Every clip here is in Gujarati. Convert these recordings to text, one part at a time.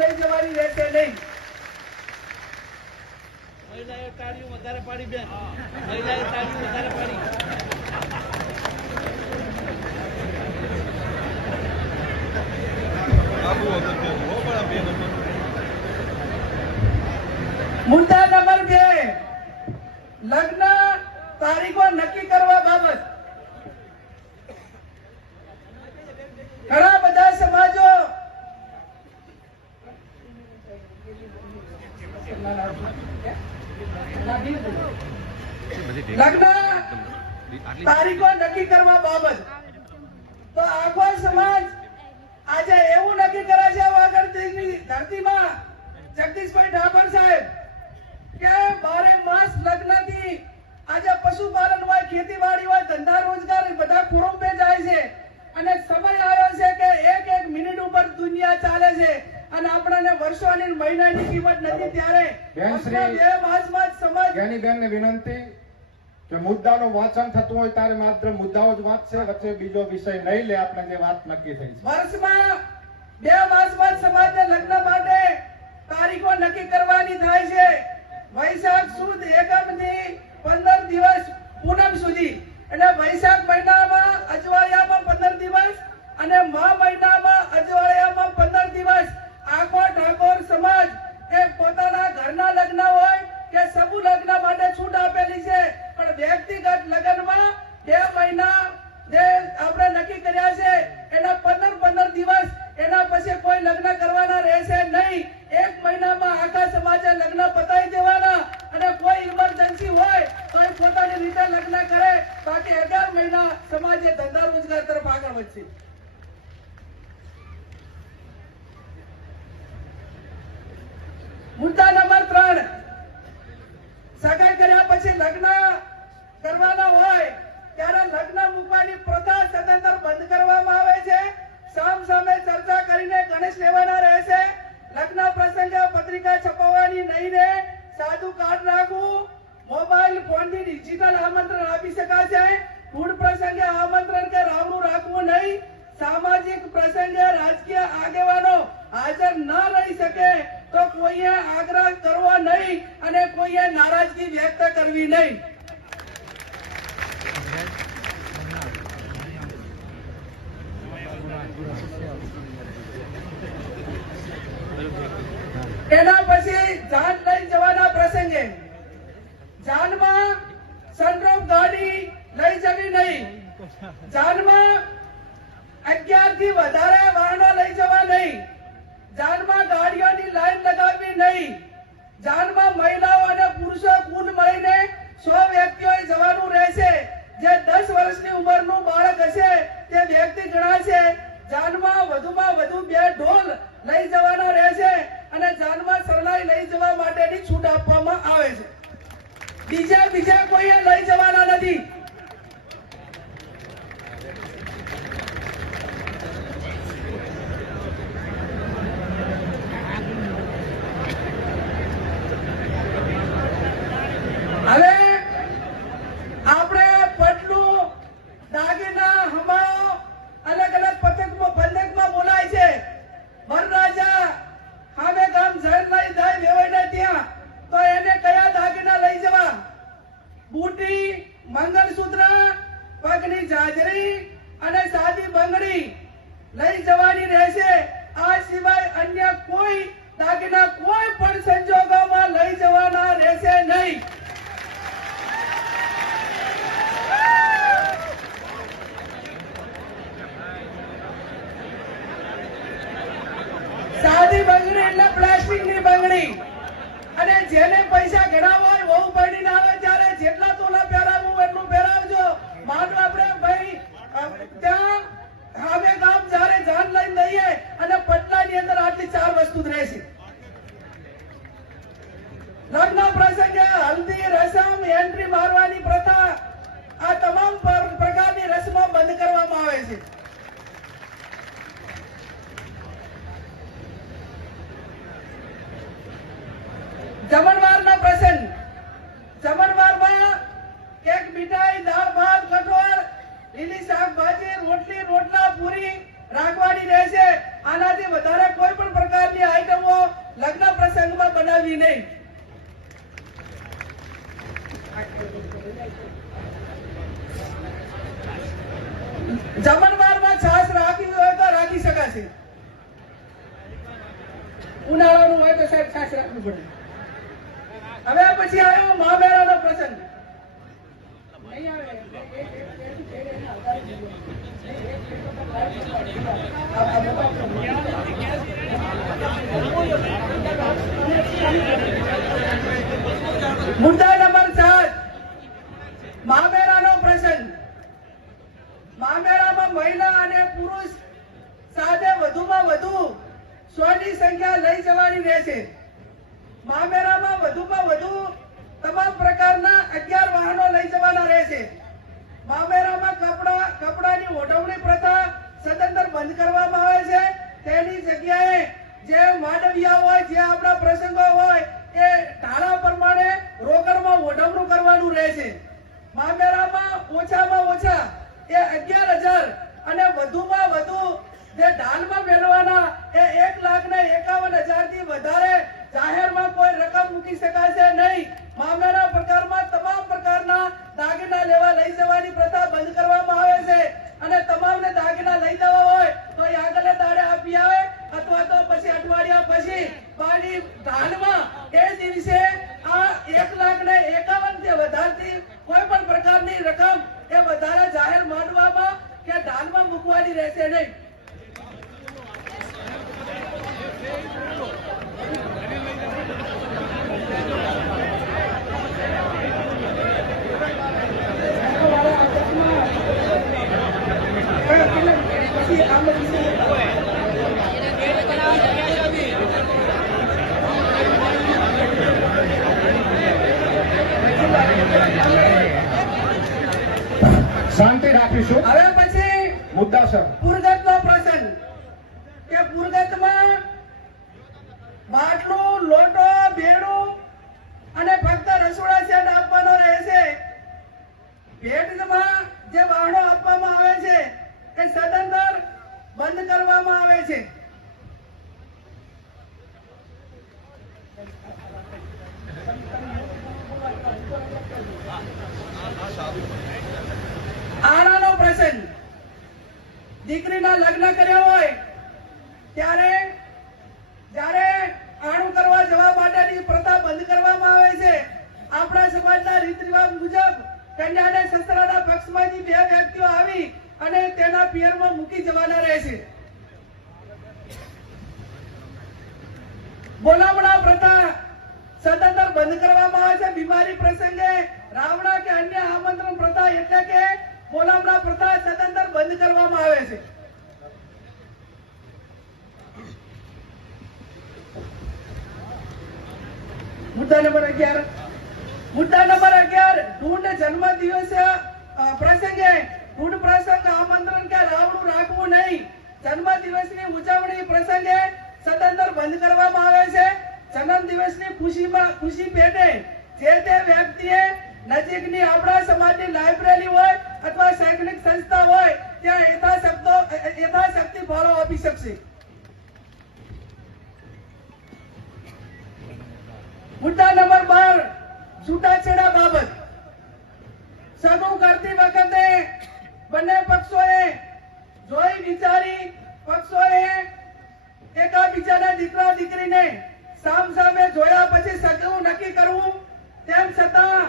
લઈ જવાની રહેશે નહીં. મહિલાએ તાળીઓ વધારે પાડી બેન. મહિલાએ તાળીઓ વધારે પાડી. મુદ્દા નંબર બે લગ્ન તારીખો નક્કી કરવા બાબત ઘણા બધા સમાજો લગ્ન તારીખો નક્કી કરવા બાબત તો આખો સમાજ આજે એવું નક્કી કરે છે વાગડની ધરતીમાં જગદીશભાઈ ઠાકોર સાહેબ કે બારે માસ લગ્નથી આજે પશુપાલન હોય ખેતીવાડી હોય ધંધા રોજગાર બધા કુટુંબે જાય છે. અને સમય આવ્યો છે કે એક એક મિનિટ ઉપર દુનિયા ચાલે છે. અને આપણને વર્ષોની અને મહિનાની કિંમત નથી ત્યારે બે માસમાં જ સમાજ જ્ઞાનીબેનને વિનંતી કે મુદ્દાનું વાંચન થતું હોય ત્યારે માત્ર મુદ્દાઓ જ વાંચશે વચ્ચે બીજો વિષય નહીં લે આપણે જે વાત નક્કી થઈ છે. વર્ષમાં બે માસમાં જ સમાજને લગ્ન માટે તારીખો નક્કી કરવાની થાય છે. વૈશાખ સુદ એકમથી પંદર દિવસ પૂનમ સુધી. એટલે વૈશાખ મહિનામાં અજવાળિયામાં પંદર દિવસ અને મા મહિનામાં અજવાળિયામાં પંદર દિવસ. આખો ઠાકોર સમાજ એ પોતાના ઘરના લગ્ન હોય કે સબુ લગ્ન માટે છૂટ આપેલી છે. પણ વ્યક્તિગત લગ્નમાં બે મહિના જે આપણે નક્કી કર્યા છે એના પંદર પંદર દિવસ એના પછી કોઈ લગ્ન કરવાના રહેશે નહીં એક મહિનામાં આખા સમાજે લગ્ન પતાવી દેવાના અને કોઈ ઇમરજન્સી હોય તો એ પોતાની રીતે લગ્ન કરે બાકી અગિયાર મહિના સમાજે ધંધા રોજગાર તરફ આગળ વધશે મુદ્દા નંબર ત્રણ સગાઈ કર્યા પછી લગ્ન કરવાના હોય ત્યારે લગ્ન મૂકવાની પ્રથા સદંતર બંધ કરવામાં આવે છે સામ સામે ચર્ચા કરીને ગણેશ લેવાના રહેશે લગ્ન પ્રસંગે પત્રિકા છપાવવાની નહીં રહે સાદું કાર્ડ રાખવું મોબાઈલ ફોનથી ડિજિટલ આમંત્રણ આપી શકાશે ફૂડ પ્રસંગે આમંત્રણ કે રાવણું રાખવું નહીં સામાજિક પ્રસંગે રાજકીય આગેવાનો હાજર ન રહી શકે તો કોઈએ આગ્રહ કરવો નહીં અને કોઈએ નારાજગી વ્યક્ત કરવી નહીં. એના પછી જાન લઈ જવાના પ્રસંગે જાનમાં સનરૂફ ગાડી લઈ જવી નહીં. જાનમાં અગિયારથી વધારે વાહનો લઈ જવા નહીં. જાનમાં લગાવવી નહીં. જાનમાં મહિલાઓ અને પુરુષો કુલ મળીને સો વ્યક્તિઓએ જવાનું રહેશે. જે દસ વર્ષની ઉંમરનું બાળક હશે, તે વ્યક્તિ ગણાશે જાનમાં વધુમાં વધુ બે ઢોલ લઈ જવાના રહેશે અને જાનમાં સરનાઈ લઈ જવા માટેની છૂટ આપવામાં આવે છે. બીજા બીજા કોઈએ લઈ જવાના નથી હવે આપણે પટલું દાગીના હમાઓ અલગ અલગ પથકમાં બંધકમાં બોલાય છે વરરાજા હામે ગામ ઝેર લઈ જાય વેવાઈને ત્યાં તો એને કયા દાગીના લઈ જવા બુટી મંગળસૂત્ર પગની જાજરી અને સાદી બંગડી લઈ જવાની રહેશે આ સિવાય અન્ય કોઈ દાગીના કોઈ પણ સંજોગોમાં લઈ જવાના રહેશે નહીં સ્ટીલ ને પ્લાસ્ટિકની બંગડી અને જેને પૈસા ઘણા હોય વહુ પડીને આવે ત્યારે જેટલા તોલા પહેરાવું એટલું પહેરાવજો. માનો આપણે ભાઈ ત્યાં હવે ગામ જ્યારે જાન લઈને લઈએ અને પટલાની અંદર આટલી ચાર વસ્તુ રહેશે. લગ્ન પ્રસંગે હલ્દી, રસમ, એન્ટ્રી મારવાની પ્રથા આ તમામ પ્રકારની રસમો બંધ કરવામાં આવે છે જમણવારના પ્રસંગ જમણવારમાં કેક મીઠાઈ દાળ ભાત કઠોળ લીલી શાકભાજી રોટલી રોટલા પૂરી રાખવાની રહેશે આનાથી વધારે કોઈ પણ પ્રકારની આઈટમો લગ્ન પ્રસંગમાં બનાવવી નહીં જમણવારમાં છાશ રાખી હોય તો રાખી શકાશે ઉનાળાનું હોય તો સાહેબ છાશ રાખવું પડે હવે પછી આવ્યો મહામેળાનો પ્રસંગ મુદ્દા નંબર સાત મહામેળાનો પ્રસંગ મહામેળામાં મહિલા અને પુરુષ સાથે વધુમાં વધુ સો ની સંખ્યા લઈ જવાની રહેશે. મામેરામાં વધુમાં વધુ તમામ પ્રકારના અગિયાર વાહનો લઈ જવાના રહેશે. મામેરામાં કપડા, કપડાની ઓઢવણી પ્રથા સદંતર બંધ કરવામાં આવે છે. તેની જગ્યાએ જે માંડવિયા હોય, જે આપણા પ્રસંગો હોય એ ધારા પ્રમાણે રોકડમાં ઓઢવણું કરવાનું રહેશે મહામેળામાં ઓછામાં ઓછા એ અગિયાર હજાર અને વધુમાં વધુ જે ઢાલમાં પહેરવાના એ એક લાખ ને એકાવન હજારથી વધારે જાહેરમાં કોઈ રકમ મૂકી શકાશે નહીં મામેરા પ્રકારમાં તમામ પ્રકારના દાગીના લેવા લઈ જવાની પ્રથા બંધ કરવામાં આવે છે અને તમામને દાગીના લઈ જવા હોય તો એ આગળ દાડે આપી આવે અથવા તો પછી અઠવાડિયા પછી પાણી ધાનમાં એ દિવસે આ એક લાખ ને એકાવનથી વધારતી કોઈ પણ પ્રકારની રકમ એ વધારે જાહેર માંડવામાં કે ધાનમાં મૂકવાની રહેશે નહીં પછી આમ શાંતિ રાખીશું. હવે પછી મુદ્દાસર પુરગતનો પ્રસંગ કે પુરગતમાં બાટલું લોટો બેડું અને ફક્ત રસોડા સેટ આપવાનો રહેશે ભેટમાં જે વાહનો આપવામાં આવે છે એ સદંતર બંધ કરવામાં આવે છે. આણાનો પ્રસંગ. દીકરીના લગ્ન કર્યા હોય, ત્યારે જ્યારે આણું કરવા જવા માટેની પ્રથા બંધ કરવામાં આવે છે, આપણા સમાજના રીત રિવાજ મુજબ કન્યાને શસ્ત્રના પક્ષમાંથી બે વ્યક્તિઓ આવી અને તેના પિયરમાં મૂકી જવાના રહેશે બોલામણા પ્રથા સદંતર બંધ કરવામાં આવે છે. બીમારી પ્રસંગે રાવણા કે અન્ય આમંત્રણ પ્રથા એટલે કે બોલામણા પ્રથા સદંતર બંધ કરવામાં આવે છે. મુદ્દા નંબર અગિયાર. મુદ્દા નંબર અગિયાર, ઢૂંઢ જન્મ દિવસ પ્રસંગે ઢૂંઢ પ્રસંગ આમંત્રણ કે રાવણું રાખવું નહીં. જન્મ દિવસની ઉજવણી પ્રસંગે સદંતર બંધ કરવામાં આવે છે. જન્મ દિવસની ખુશીમાં ખુશી પેટે જે તે વ્યક્તિએ નજીકની આપણા સમાજની લાઇબ્રેરી હોય અથવા શૈક્ષણિક સંસ્થા હોય, ત્યાં યથાશક્તો યથાશક્તિ ફાળો આપી શકશે. મુદ્દા નંબર બાર છૂટાછેડા બાબત. સગું કરતી વખતે બંને પક્ષોએ જોઈ વિચારી, પક્ષોએ એકાબીજાના દીકરા દીકરીને સામ સામે જોયા પછી સગું નક્કી કરવું, તેમ છતાં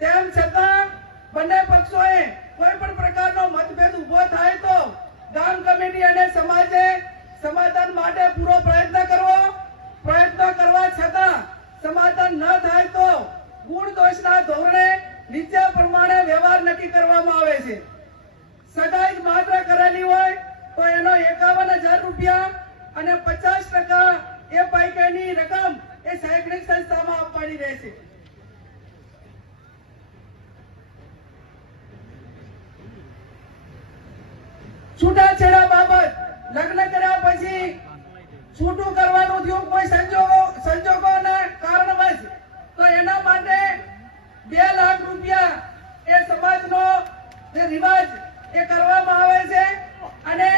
તેમ છતાં બંને પક્ષોએ કોઈ પણ પ્રકારનો મતભેદ ઊભો થાય તો ગામ કમિટી અને સમાજે સમાધાન માટે પૂરો પ્રયત્ન કરવો. પ્રયત્ન કરવા છતાં સમાધાન ન થાય તો ગુણ દોષના ધોરણે નીચે પ્રમાણે વ્યવહાર નક્કી કરવામાં આવે છે. સગાઈ માત્ર કરેલી હોય તો એનો એકાવન હજાર રૂપિયા અને પચાસ ટકા એ પૈકીની રકમ એ શૈક્ષણિક સંસ્થામાં આપવાની રહેશે. છૂટાછેડા બાબત લગ્ન કર્યા પછી છૂટું કરવાનું થયું, કોઈ સંજોગો સંજોગોના કારણવશ તો એના માટે બે લાખ રૂપિયા એ સમાજનો જે રિવાજ એ કરવામાં આવે છે અને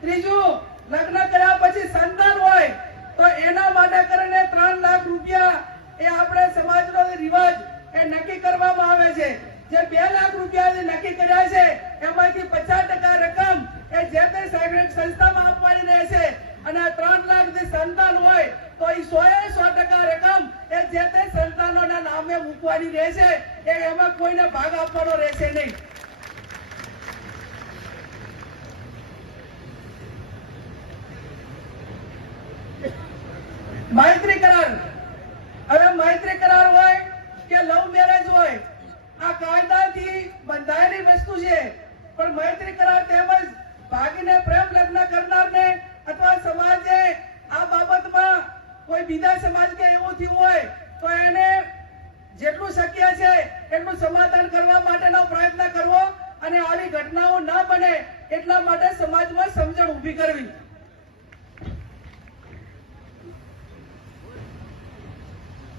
ત્રીજું લગ્ન કર્યા પછી સંતાન હોય તો એના માટે કરીને ત્રણ લાખ રૂપિયા એ આપણે સમાજનો રિવાજ એ નક્કી કરવામાં આવે છે જે બે લાખ રૂપિયા જે નક્કી કર્યા છે એમાંથી પચાસ ટકા રકમ એ જે તે શૈક્ષણિક સંસ્થામાં આપવાની રહેશે અને આ ત્રણ લાખ જે સંતાન હોય તો એ સો એ સો ટકા રકમ એ જે તે સંતાનોના નામે મૂકવાની રહેશે એ એમાં કોઈને ભાગ આપવાનો રહેશે નહીં મૈત્રી કરાર હવે મૈત્રી કરાર હોય કે લવ મેરેજ હોય આ કાયદાથી બંધાયેલી વસ્તુ છે પણ મૈત્રી કરાર તેમજ ભાગીને પ્રેમ લગ્ન કરનારને અથવા સમાજે આ બાબતમાં કોઈ બીજા સમાજ કે એવું થયું હોય તો એને જેટલું શક્ય છે એટલું સમાધાન કરવા માટેનો પ્રયત્ન કરવો અને આવી ઘટનાઓ ન બને એટલા માટે સમાજમાં સમજણ ઊભી કરવી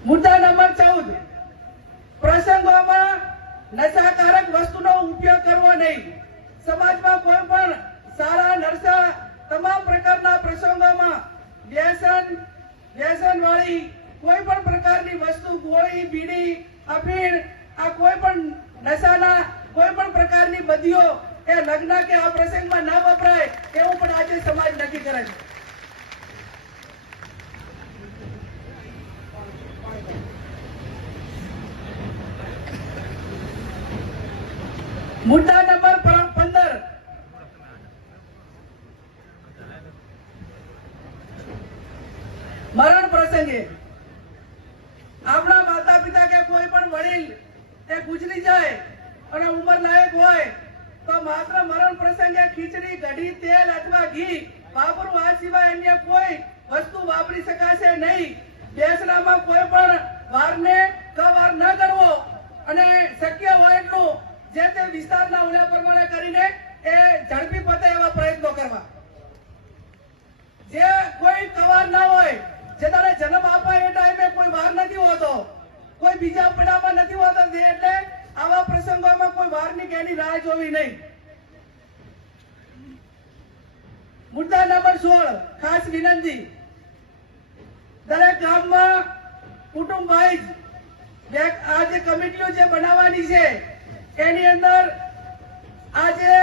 મુદ્દા નંબર ચૌદ પ્રસંગોમાં નશાકારક વસ્તુનો ઉપયોગ કરવો નહીં સમાજમાં કોઈ પણ સારા નરસા તમામ પ્રકારના પ્રસંગોમાં વ્યસન વ્યસન વાળી કોઈ પણ પ્રકારની વસ્તુ, ગોળી, બીડી, અફીણ, આ કોઈ પણ નશાના કોઈ પણ પ્રકારની બદીઓ એ લગ્ન કે આ પ્રસંગમાં ના વપરાય, એવું પણ આજે સમાજ નક્કી કરે છે. મુદ્દા નંબર પંદર. મરણ પ્રસંગે આપણા માતા પિતા કે કોઈ પણ વડીલ એ ગુજરી જાય અને ઉંમર લાયક હોય, તો માત્ર મરણ પ્રસંગે ખીચડી કઢી તેલ અથવા ઘી. વાપરવું આ સિવાય અન્ય કોઈ વસ્તુ વાપરી શકાશે નહીં. બેસણામાં કોઈ પણ વારને કવાર ન કરવો. અને શક્ય હોય એટલું, જે તે વિસ્તારના ઉલ્યા પ્રમાણે કરીને એ ઝડપી પતે એવા પ્રયત્નો કરવા જે કોઈ કવાર ના હોય જે તારે જન્મ આપે એ ટાઈમે કોઈ વાર નથી હોતો કોઈ બીજા પડામાં નથી હોતો તે એટલે આવા પ્રસંગોમાં કોઈ વારની કે એની રાહ જોવી નહીં મુદ્દા નંબર સોળ ખાસ વિનંતી દરેક ગામમાં કુટુંબ વાઇઝ આ જે કમિટીઓ જે બનાવવાની છે એની અંદર આ જે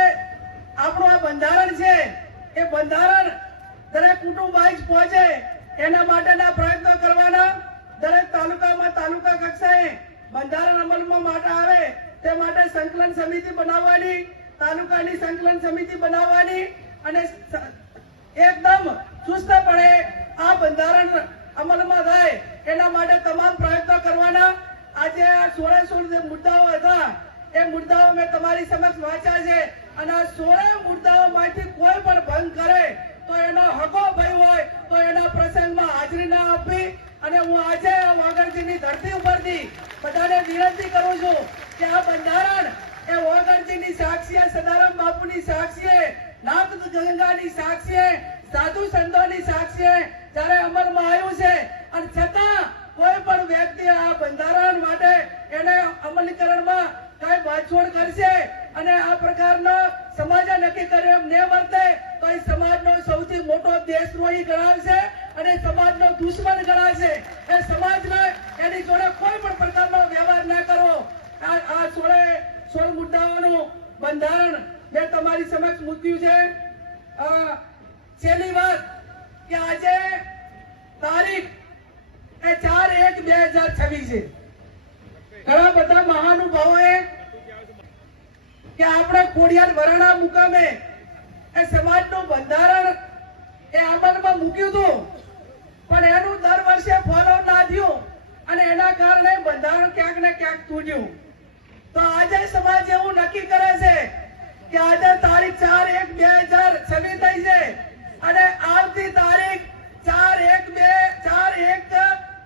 આપણું આ બંધારણ છે એ બંધારણ દરેક કુટુંબ વાઇઝ પહોંચે એના માટેના પ્રયત્નો કરવાના દરેક તાલુકામાં તાલુકા કક્ષાએ બંધારણ અમલમાં માટે આવે તે માટે સંકલન સમિતિ બનાવવાની તાલુકાની સંકલન સમિતિ બનાવવાની અને સ- એકદમ ચુસ્તપણે આ બંધારણ અમલમાં થાય એના માટે તમામ પ્રયત્નો કરવાના. આજે સોળે સોળ જે મુદ્દાઓ હતા, એ મુદ્દાઓ મેં તમારી સમક્ષ વાંચ્યા છે. અને આ સોળે મુદ્દાઓમાંથી કોઈ પણ ભંગ કરે તો એનો હકો ભય હોય, તો એના પ્રસંગમાં હાજરી ના આપી અને હું આજે વાગડજીની ધરતી ઉપરથી બધાને વિનંતી કરું છું કે આ બંધારણ એ વાગડજીની સાક્ષીએ, સદારામ બાપુની સાક્ષીએ નાથ ગંગાની સાક્ષીએ, સાધુ સંતોની સાક્ષીએ જ્યારે અમલમાં આવ્યું છે. અને છતાં કોઈ પણ વ્યક્તિ આ બંધારણ માટે એને અમલીકરણમાં કઈ બાછોડ કરશે અને આ પ્રકારનો સમાજે નક્કી કર્યો એમ ને વર્તે, તો એ સમાજનો સૌથી મોટો દેશદ્રોહી ગણાવશે અને સમાજનો દુશ્મન ગણાશે એ સમાજને એની જોડે કોઈ પણ પ્રકારનો વ્યવહાર ના કરવો આ સોળે, સોળ મુદ્દાઓનું બંધારણ મેં તમારી સમક્ષ મૂક્યું છે. છેલ્લી વાત કે આજે તારીખ એ ચાર એક બે હજાર છવ્વીસ ઘણા બધા મહાનુભાવોએ કે આપણે ખોડિયાર વરાણા મુકામે એ સમાજનું બંધારણ એ અમલમાં મૂક્યું હતું. પણ એનું દર વર્ષે ફોલો ના થયું અને એના કારણે બંધારણ ક્યાંક ને ક્યાંક તૂટ્યું. તો આજે સમાજ એવું નક્કી કરે છે કે આજે તારીખ ચાર એક બે હજાર છવ્વીસ થઈ છે અને આવતી તારીખ ચાર એક બે ચાર એક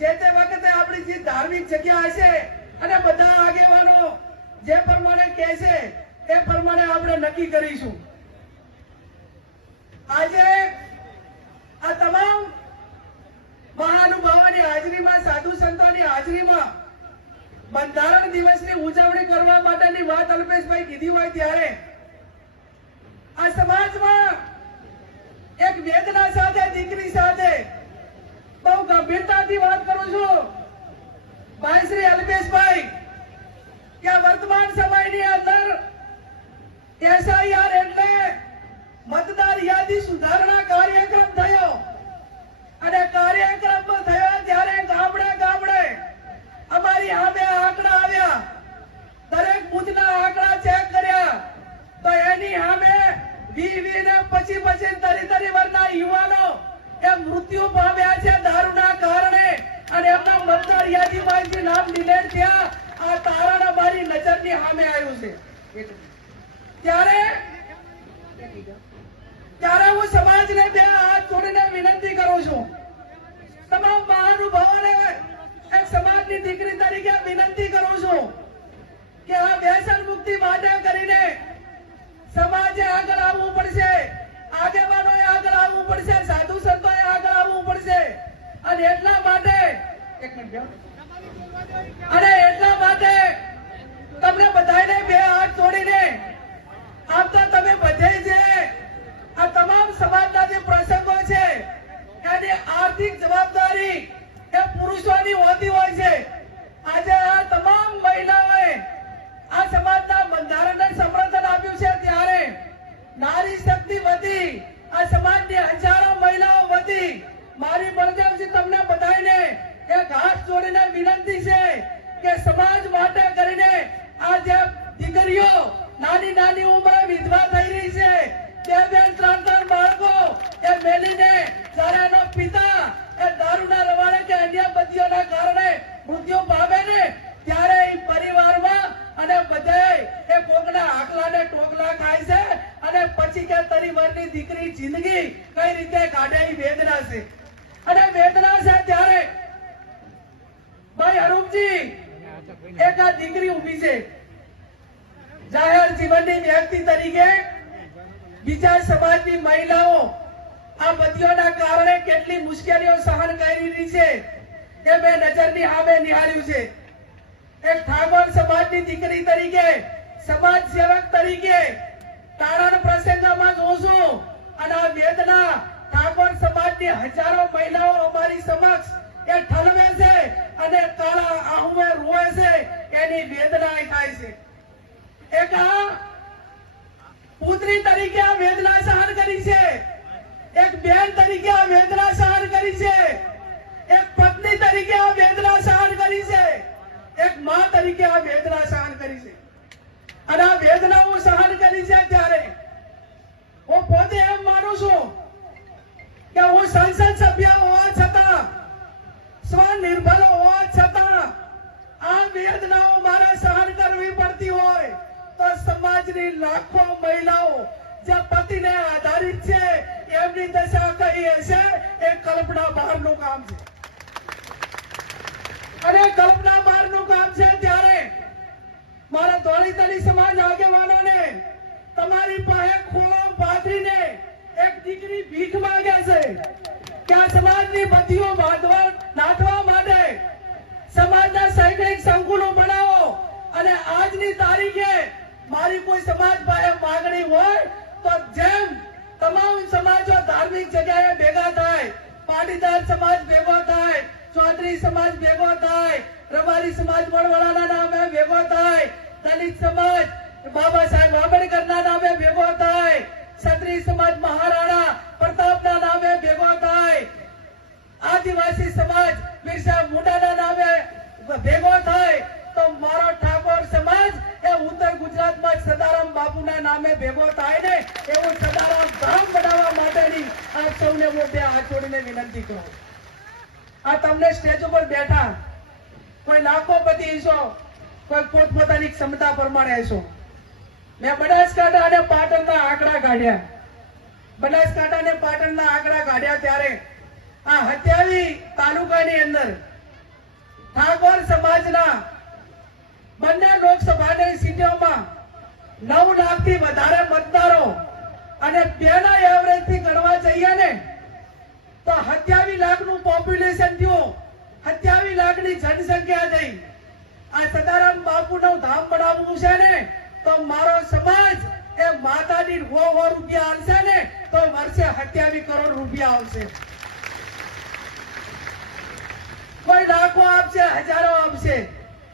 જે તે વખતે આપણી જે ધાર્મિક જગ્યા હશે અને બધા આગેવાનો જે પ્રમાણે કહેશે એ પ્રમાણે આપણે નક્કી કરીશું. આજે આ તમામ મહાનુભાવોની હાજરીમાં, સાધુ સંતોની હાજરીમાં બંધારણ દિવસની ઉજવણી કરવા માટેની વાત અલ્પેશભાઈ કીધી હોય ત્યારે આ સમાજમાં એક વેદના સાથે દીકરી સાથે બહુ ગંભીરતાથી વાત કરું છું ભાઈ શ્રી અલ્પેશભાઈ કે આ વર્તમાન સમયની અંદર એસઆઈઆર એટલે મતદાર સુધારણા કાર્યક્રમ થયો. અને કાર્યક્રમ થયો ત્યારે ગામડે ગામડે અમારી સામે આંકડા આવ્યા. દરેક બુથના આંકડા ચેક કર્યા. તો એની સામે પછી પછી તરી તરી વરના યુવાનો એ મૃત્યુ પામ્યા છે દારૂના કારણે. અને એમના મતદાર યાદીમાંથી નામ ડિલેટ થયા. આ તારણ અમારી નજરની સામે આવ્યું છે. ત્યારે ત્યારે હું સમાજને બે હાથ જોડીને વિનંતી કરું છું. તમામ મહાનુભાવોને એક સમાજની દીકરી તરીકે વિનંતી કરું છું કે આ વ્યસન મુક્તિ માટે કરીને સમાજે આગળ આવવું પડશે, આગેવાનોએ આગળ આવવું પડશે, સાધુ સંતોએ આગળ આવવું પડશે. અને એટલા માટે એક મિનિટ બેહો. અને એટલા માટે તમને બધાને બે હાથ જોડીને આમ તો તમે બધે છે આ તમામ સમાજના જે પ્રસંગો છે એની આર્થિક જવાબદારી એ પુરુષોની હોતી હોય છે આજે આ તમામ મહિલાઓએ આ સમાજના બંધારણને સમર્થન આપ્યું છે ત્યારે નારી શક્તિ વધી આ સમાજની હજારો મહિલાઓ વધી મારી બળદેવજી તમને બધાને એક હાથ જોડીને વિનંતી છે કે સમાજ માટે કરીને આ જે દીકરીઓ નાની નાની ઉંમરે વિધવા થઈ રહી છે બે બેન ત્રણ ત્રણ બાળકો એ મેલીને જ્યારે એનો પિતા એ દારૂના રવાડે કે અન્ય બદીઓના કારણે મૃત્યુ પામે ને ત્યારે એ પરિવારમાં અને બધે એ કોકના આકલા ને ટોકલા ખાય છે અને પછી કે તરી વરની દીકરી જિંદગી કઈ રીતે કાઢે એ વેદના છે? અને વેદના છે ત્યારે ભાઈ અરૂપજી, એક આ દીકરી ઊભી છે. જાહેર જીવનની વ્યક્તિ તરીકે બીજા સમાજની મહિલાઓ આ બદીઓના કારણે કેટલી મુશ્કેલીઓ સહન કરી રહી છે એ મેં નજરની સામે નિહાળ્યું છે. એક ઠાકોર સમાજની દીકરી તરીકે સમાજ સેવક તરીકે તારણ પ્રસંગમાં જોઉં છું અને આ વેદના ઠાકોર સમાજની હજારો મહિલાઓ અમારી સમક્ષ એ ઠલવે છે અને કાળા આહુએ રોવે છે, એની વેદના થાય છે. એક પુત્રી તરીકે આ વેદના સહન કરી છે. એક બેન તરીકે આ વેદના સહન કરી છે. એક પત્ની તરીકે આ વેદના સહન કરી છે. એક માં તરીકે આ વેદના સહન કરી છે. અને આ વેદના હું સહન કરી છે ત્યારે માનું છું કે હું સંસદ સભ્ય હોવા છતાં, સ્વનિર્ભર હોવા છતાં, આ વેદનાઓ મારે સહન કરવી પડતી હોય તો સમાજની લાખો મહિલાઓ જે પતિને આધારિત છે, એમની દશા કઈ હશે? એ કલ્પના બહારનું કામ છે. અને કલ્પના બહારનું કામ છે ત્યારે મારા ધોળી સમાજ આગેવાનોને તમારી પાસે ખૂણો પાથરીને એક દીકરી ભીખ માંગે છે કે આ સમાજની બધીઓ બાંધવા નાથવા માટે સમાજના શૈક્ષણિક સંકુલો બનાવો અને આજની તારીખે મારી કોઈ સમાજ પાસે માંગણી હોય તો જેમ તમામ સમાજો ધાર્મિક જગ્યાએ ભેગા થાય, પાટીદાર સમાજ ભેગો થાય, ચૌધરી સમાજ ભેગો થાય, રબારી સમાજ વડવાળાના નામે ભેગો થાય, દલિત સમાજ બાબા સાહેબ આંબેડકરના નામે ભેગો થાય ક્ષત્રિય સમાજ મહારાણા પ્રતાપના નામે ભેગો થાય. આદિવાસી સમાજ બિરસા મુંડાના નામે ભેગો થાય. તો મારો ઠાકોર સમાજ એ ઉત્તર ગુજરાતમાં સદારામ બાપુના નામે ભેગો થાય ને એવું સદારામ ધામ બનાવવા માટેની આપ સૌને હું બે હાથ જોડીને વિનંતી કરું. આ તમને સ્ટેજ ઉપર બેઠા કોઈ લાખોપતિ હશો, કોઈ પોતપોતાની ક્ષમતા પ્રમાણે હશો. મેં બનાસકાંઠા અને પાટણના આંકડા કાઢ્યા. બનાસકાંઠા અને પાટણના આંકડા કાઢ્યા ત્યારે આ હત્યાવી તાલુકાની અંદર ઠાકોર સમાજના બંને લોકસભાની સીટોમાં નવ લાખથી વધારે મતદારો અને બેના એવરેજથી ગણવા જઈએ ને, તો હત્યાવી લાખનું પોપ્યુલેશન થયું. હત્યાવી લાખની જનસંખ્યા થઈ. આ સદારામ બાપુ નું ધામ બનાવવું છે ને તો મારો સમાજ એ માતાની વો વો રૂપિયા આવશે ને, તો વર્ષે સત્યાવીસ કરોડ રૂપિયા આવશે. કોઈ લાખો આપશે, હજારો આપશે.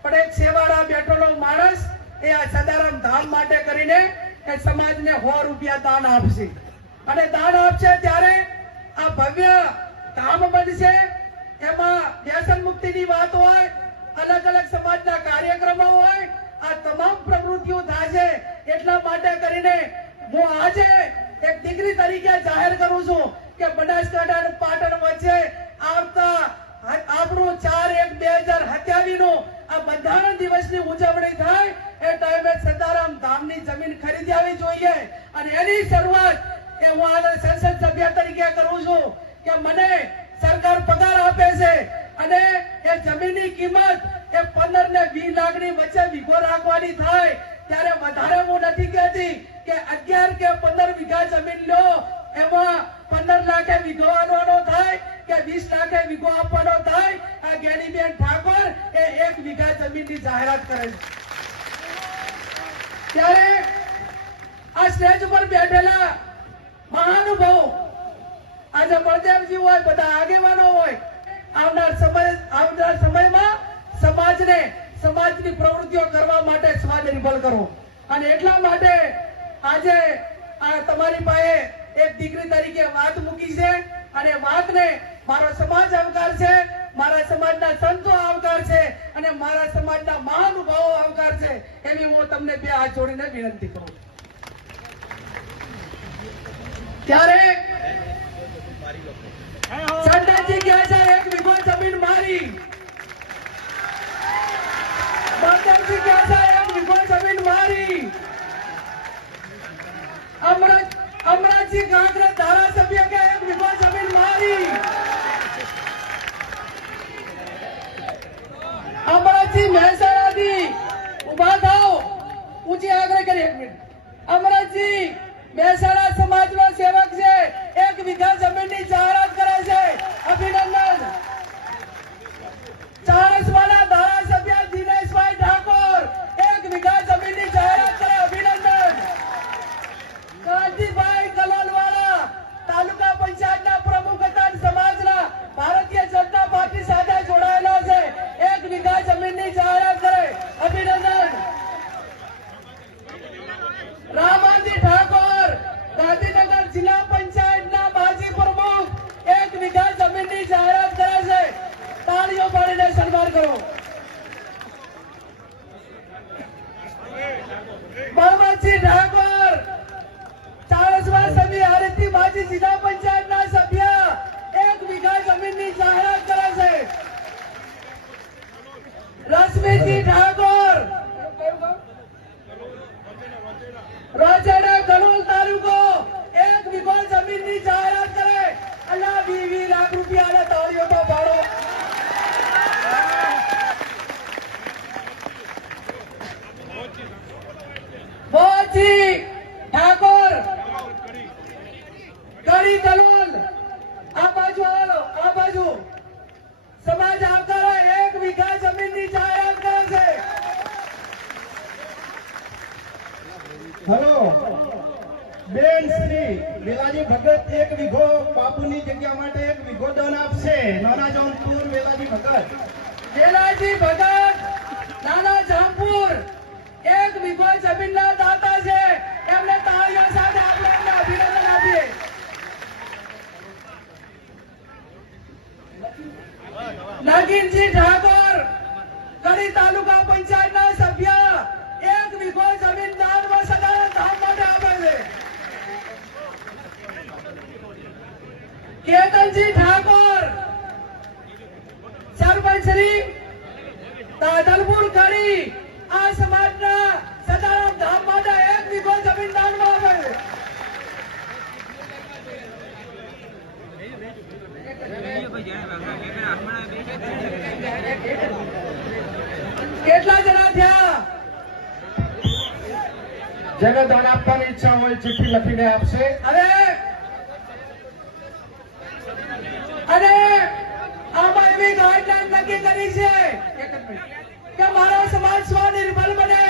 પણ એક સેવાળા બેઠેલો માણસ એ સદારામ ધામ માટે કરીને એ સમાજને સો રૂપિયા દાન આપશે. અને દાન આપશે ત્યારે આ ભવ્ય ધામ બનશે. એમાં વ્યસન મુક્તિની વાત હોય અલગ અલગ સમાજના કાર્યક્રમો હોય આ તમામ પ્રવૃત્તિઓ થશે એટલા માટે કરીને હું આજે એક દીકરી તરીકે જાહેર કરું છું કે બનાસકાંઠા અને પાટણ વચ્ચે આવતા આપણું ચાર એક બે હજાર સત્યાવીસનું આ બંધારણ દિવસની ઉજવણી થાય એ ટાઈમે સદારામ ધામની જમીન ખરીદી આવી જોઈએ. અને એની શરૂઆત એ હું આજે સંસદ સભ્ય તરીકે કરું છું કે મને સરકાર પગાર આપે છે અને એ જમીનની કિંમત એ પંદર ને વીસ લાખની વચ્ચે વીઘો રાખવાની થાય, ત્યારે વધારે હું નથી કહેતી કે અગિયાર કે પંદર વીઘા જમીન લો, એમાં પંદર લાખે વીઘો થાય કે વીસ લાખે વીઘો આપવાનો થાય. આ ગેરીબેન ઠાકોર એ એક વીઘા જમીનની જાહેરાત કરે છે. ત્યારે આ સ્ટેજ ઉપર બેઠેલા મહાનુભાવો, આજે બળદેવજી હોય, બધા આગેવાનો હોય, આવનાર સમય આવનાર સમયમાં સમાજને સમાજની પ્રવૃત્તિઓ કરવા માટે સ્વનિર્ભર કરો. અને એટલા માટે આજે આ તમારી પાસે એક દીકરી તરીકે વાત મૂકી છે અને વાતને મારો સમાજ આવકાર છે મારા સમાજના સંતો આવકાર છે અને મારા સમાજના મહાનુભાવો આવકાર છે એવી હું તમને બે હાથ જોડીને વિનંતી કરું ત્યારે સંતાજી કહે છે એક વીઘો જમીન મારી. બળદેવજી કહે છે? જમીન મારી. અમરાજ ગાંગરા ધારાસભ્ય કે એક વીઘો જમીન મારી. અમરાજી મહેસાણાથી ઊભા થાઓ. ઊંચી આગ્રહ કરી એક મિનિટ. અમરાજી મહેસાણા સમાજનો સેવક છે. એક વીઘા જમીનની Tarugo. નાગિનજી ઠાકોર, કડી તાલુકા પંચાયતના સભ્ય, એક વીઘો જમીન દાન વર્ષ અદાલત ધામ છે. કેતનજી ઠાકોર કેટલા જણા થયા? જેને દાન આપવાની ઈચ્છા હોય ચિઠ્ઠી લખીને આપશે. અરે! અરે! આમાં એવી ગાઈડલાઈન નક્કી કરી છે કે મારો સમાજ સ્વનિર્ભર બને.